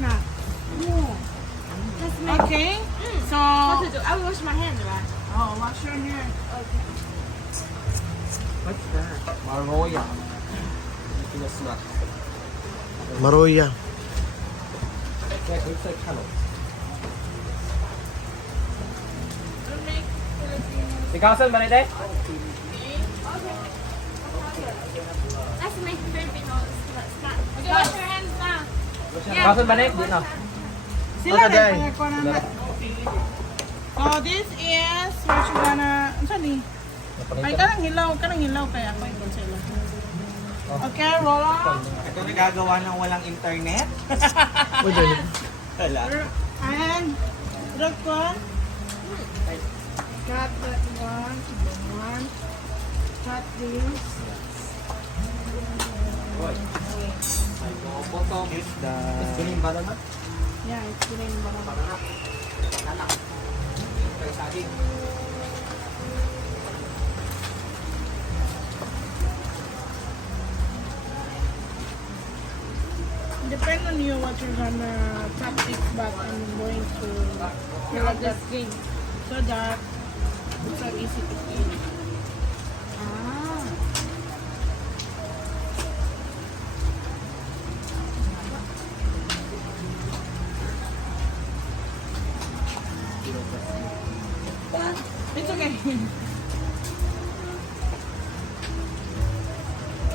not. Let's make Okay. So, what to do. I will wash my hands, right? oh, wash your hair. Okay. What's that? Maroya. Eating a snack. Maroya. Yeah, looks like hello. Don't make Filipino. Ikaw saan ba na ito? Let's make Filipino snack. Okay, wash your hands na. Ikaw saan ba na ito? Sila Okay, rin Day. kaya ko na. So, this is what you gonna... Ano saan eh? Ay, kanang hilaw kaya ako yung sila. Okay, roll on. Ito nagagawa ng walang internet. Uy, dali. Wala. And, look one. Cut that one. One. Cut this. Is the... Green banana? Yeah, it's green banana. Depend on you what you're gonna practice, but I'm going to fill up the skin so that it's so easy to clean. Ah. It's okay.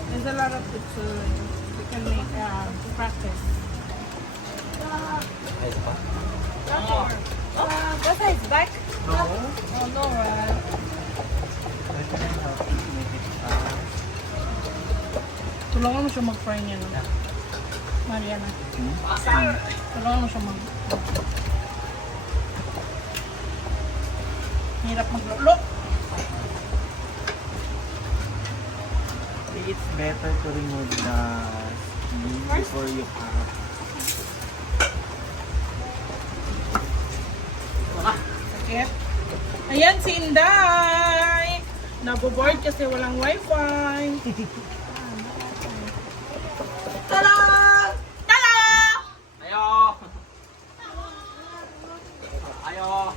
There's a lot of tips we can make to practice. Ay, isa pa? What size back? Oh no, right? Tulungan mo siya mag-fry niya, no? Mariana. Tulungan mo siya mag... Hirap maglulo. It's better to remove the skin before you cut. Sakit. Ayan si Inday! Naboboard kasi walang wifi. Tada! Tada! Ayo! Ayo!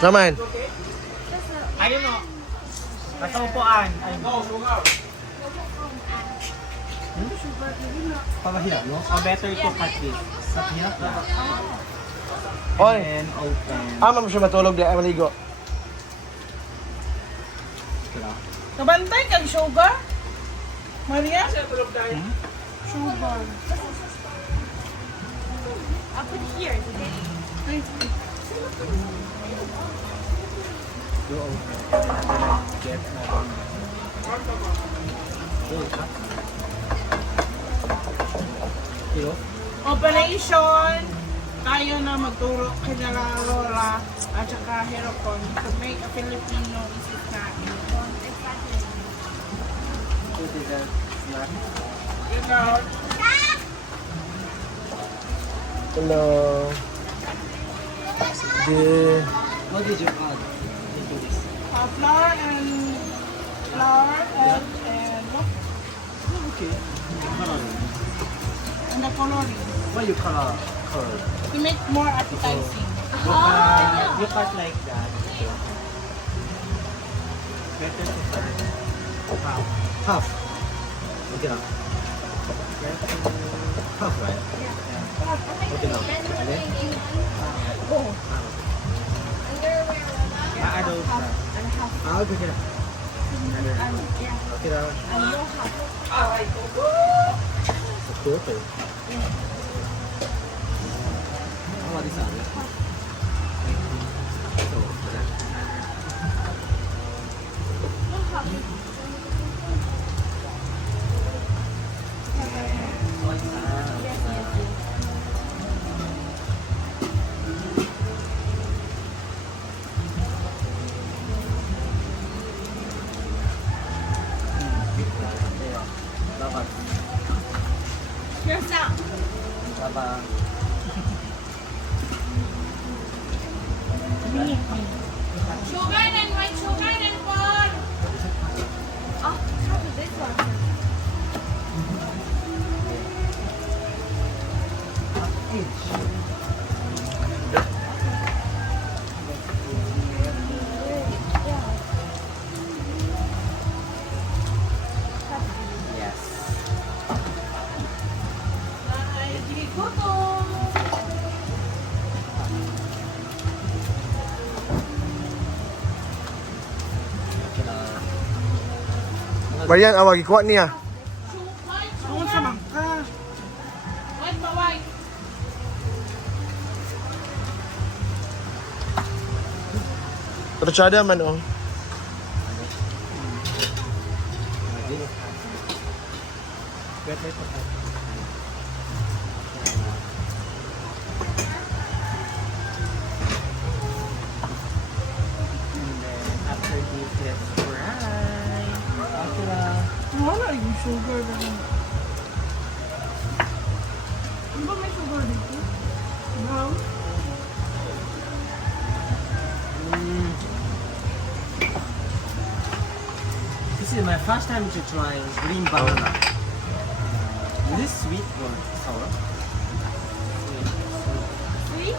Saman. Ayun o. Nasa upuan. Ayun. Pamahirap, no? Oh, better to cut this. Pamahirap na. Oy. And open. Ama mo siya matulog di ay maligo. Kabantay kang sugar? Maria? Sugar. I'll put it here. Okay? You open. And then get another. Kilo? Operation! Tayo na magturo kay Lola at saka Herocon to make a Filipino easy snack. What is that? Snack? You know, Hello. Sige. What did you add into this? flour and what? Okay. And the coloring Why you color? to make more appetizing. You cut like that. Better to cut half. Half. Okay na. Half, right? Okay na. Okay? Aado siya. Ah, okay na. Okay na. Sa total. What is that? So, wala. Dapat. Here's now. Dapat. Sugar and white sugar and corn. Oh, how is this one? Marian, awag, ikuha niya. Tungkol sa mangka. White ba white? Torchada man, oh. And then after this, let's fry. Okay lang. Wala yung sugar ba rin? Ano ba may sugar dito? Brown? This is my first time to try green banana. Is this sweet or sour? Sweet?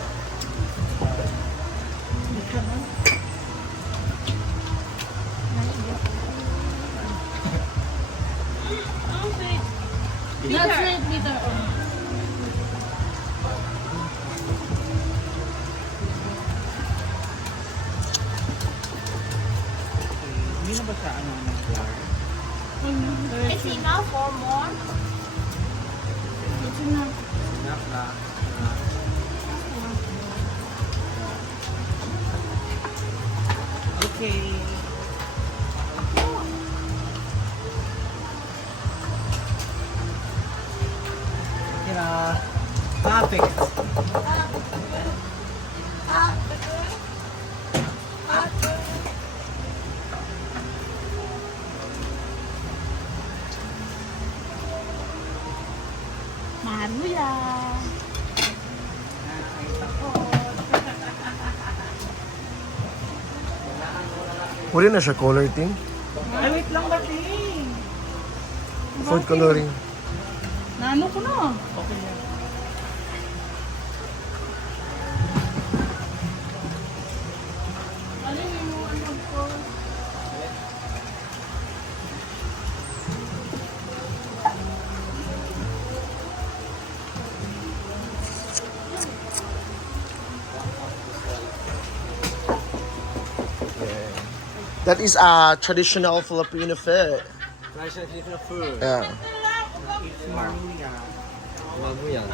Not sweet, bitter. Hindi na ba siya ano ng flour? Is enough or more? It's enough. Enough na. Okay. Okay na. Perfect. Maruya. Pwede na siya color thing. Ay, wait lang ba, Ting? Food coloring. Naano ko na. Okay yan. Alin yung ano ko? That is a traditional Filipino food. Traditional different food. Yeah. It's maruya. Maluyan.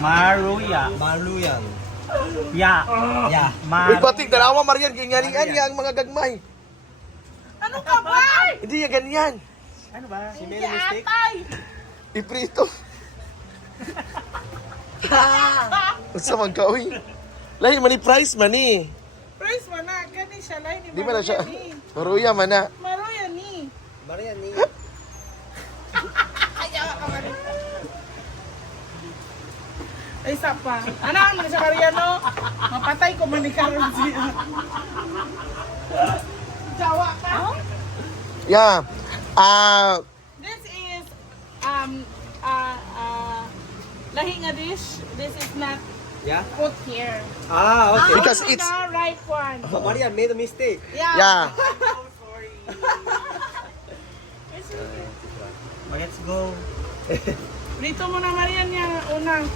Maruya. Maluyan. Yeah. Yeah. Uy, batik, dalawa Marian, ganyan niya ang mga gagmay. Ano ka ba? Hindi niya ganyan. Ano ba? She made a mistake. Iprito. Unsa man ka, uy? Lahi man ni price man ni. Price man na. Gani siya lang. Di man na siya. Maruya man na. Maruya ni. Marian ni. Ay, isa pa. Ano ang sa Mariano? Mapatay ko man ni Karon siya. Jawa ka? Yeah. This is lahi nga dish. This is not Yeah? put here. Ah, okay. Because Only it's- the right one. Marian made a mistake. Yeah. Yeah. Let's go. Dito mo na Marian niya unang.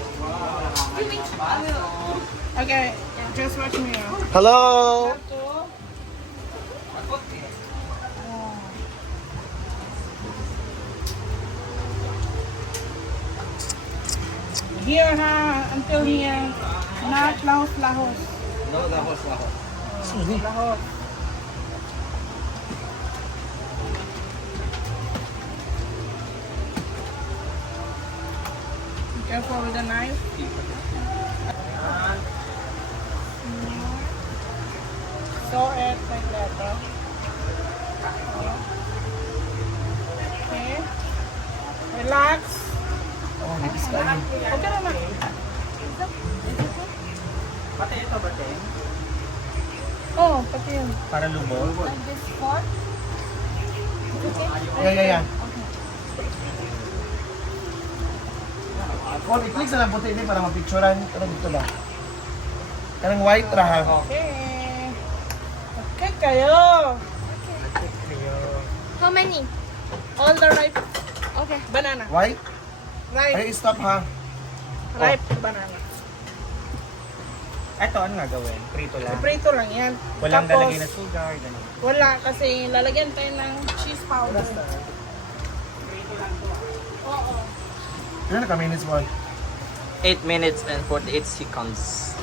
Okay, just watch me. Hello. Ito. Here ha, until here, not lahos-lahos. No, lahos. Lahos. Be careful with the knife. Sew it like that, bro. Okay. Relax. Okay na na. Pati ito ba, Teng? Oh, pati yun. Para lumog. Like this fork? Yeah. Kung i-click sa lang puti ini para mapicturean. Ano dito ba? Kanang white ra ha. Okay. Okay kayo. How many? All the ripe Okay. banana. White? Ripe. Ay, stop ha. Ripe banana. Ito, ano nga gawin? Prito lang. Prito lang yan. Walang Tapos, lalagay na sugar, gano'n. wala kasi lalagyan tayo ng cheese powder. Oo. Ilan ka minutes mo? 8 minutes and 48 seconds.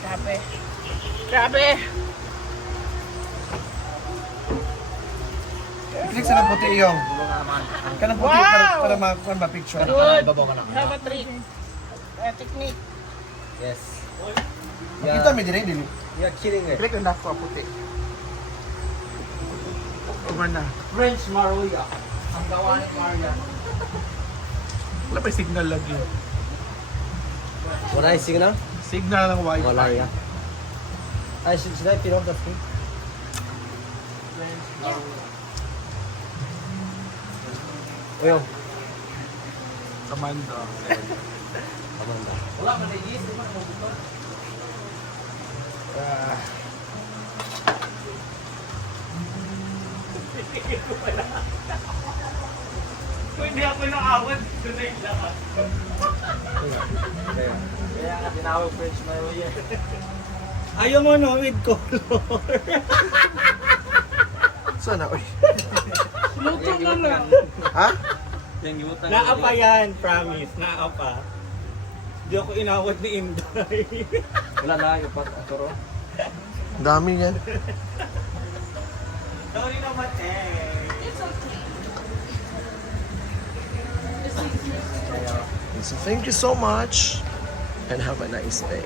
Grabe. Grabe. Click sa ng puti yung. Kanang puti Wow! para ma-picture. Good. Babaw ka na. Have a trick. Technique. Yes. Makita mo din dili. You're kidding me. Click on that for puti. Over na. French Maruya. Ang gawa ni Maria. Wala pa yung signal lagi. Wala yung signal? Signal ng wifi. Wala yan. Ay, should I pin off the screen? Uyong. Amanda. Amanda. Wala man na yes, di ba mo buto? Kung hindi ako naawad, doon na yung lahat. Kaya nga tinawag French Maruya. Ayaw mo no, with color. Sana, oy. Luto na lang. Ha? Naapa yan, promise. Naapa. Hindi ako inawad ni Inday. Wala na, yung aturo. Ang dami yan. Sorry naman eh. So thank you so much and have a nice day.